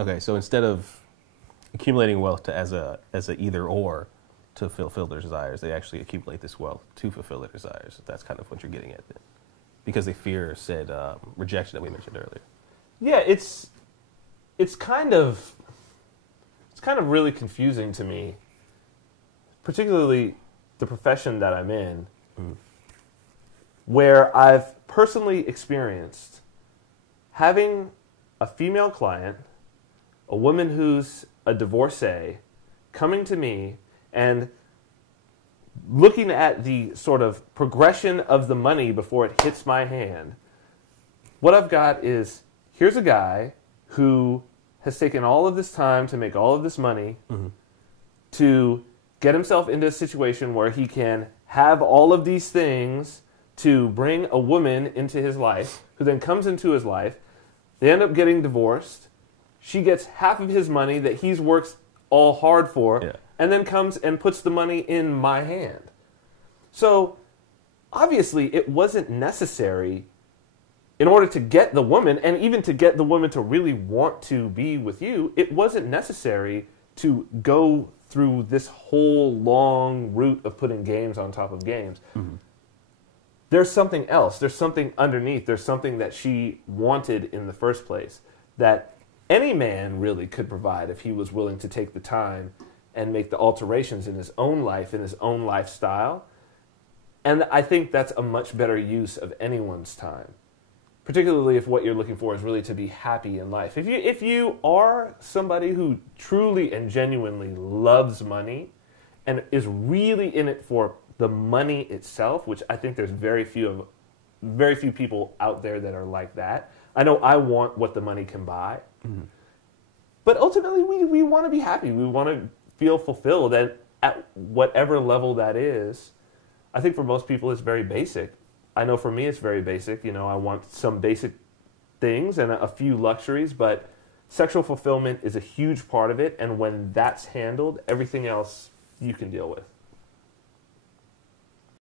Okay, so instead of accumulating wealth as a either or to fulfill their desires, they actually accumulate this wealth to fulfill their desires. That's kind of what you're getting at then, because they fear said rejection that we mentioned earlier. Yeah, it's kind of really confusing to me, particularly the profession that I'm in, where I've personally experienced having a female client, a woman who's a divorcee, coming to me and looking at the sort of progression of the money before it hits my hand. What I've got is, here's a guy who has taken all of this time to make all of this money to get himself into a situation where he can have all of these things to bring a woman into his life, who then comes into his life. They end up getting divorced. She gets half of his money that he's worked all hard for, and then comes and puts the money in my hand. So, obviously, it wasn't necessary in order to get the woman, and even to get the woman to really want to be with you, it wasn't necessary to go through this whole long route of putting games on top of games. There's something else. There's something underneath. There's something that she wanted in the first place that any man really could provide if he was willing to take the time and make the alterations in his own life, in his own lifestyle. And I think that's a much better use of anyone's time, particularly if what you're looking for is really to be happy in life. If you are somebody who truly and genuinely loves money and is really in it for the money itself, which I think there's very few people out there that are like that. I know I want what the money can buy. But ultimately, we want to be happy. We want to feel fulfilled. And at whatever level that is, I think for most people it's very basic. I know for me it's very basic. You know, I want some basic things and a few luxuries, but sexual fulfillment is a huge part of it. And when that's handled, everything else you can deal with.